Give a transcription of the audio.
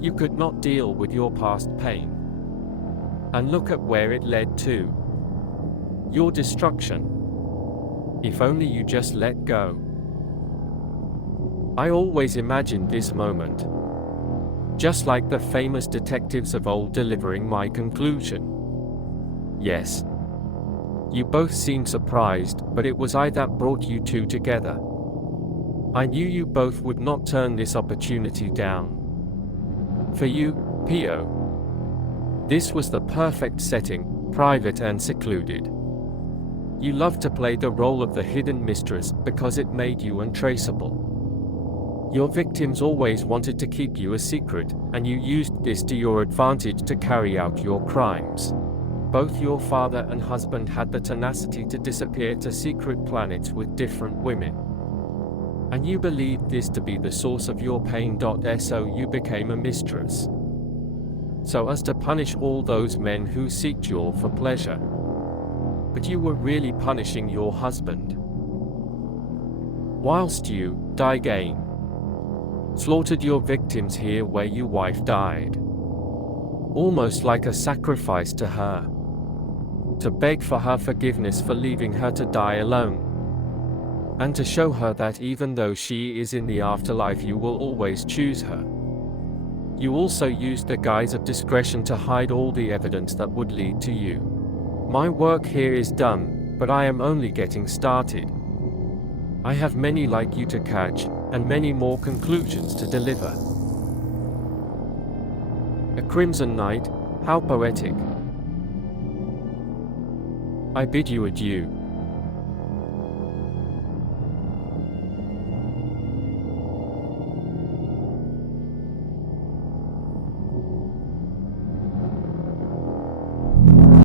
You could not deal with your past pain. And look at where it led to. Your destruction. If only you just let go. I always imagined this moment. Just like the famous detectives of old delivering my conclusion. Yes. You both seemed surprised, but it was I that brought you two together. I knew you both would not turn this opportunity down. For you, P.O. This was the perfect setting, private and secluded. You loved to play the role of the hidden mistress because it made you untraceable. Your victims always wanted to keep you a secret, and you used this to your advantage to carry out your crimes. Both your father and husband had the tenacity to disappear to secret planets with different women. And you believed this to be the source of your pain. So you became a mistress. So as to punish all those men who seeked you for pleasure. But you were really punishing your husband. Whilst you, Gain, slaughtered your victims here where your wife died. Almost like a sacrifice to her. To beg for her forgiveness for leaving her to die alone. And to show her that even though she is in the afterlife, you will always choose her. You also used the guise of discretion to hide all the evidence that would lead to you. My work here is done, but I am only getting started. I have many like you to catch, and many more conclusions to deliver. A crimson night, how poetic. I bid you adieu.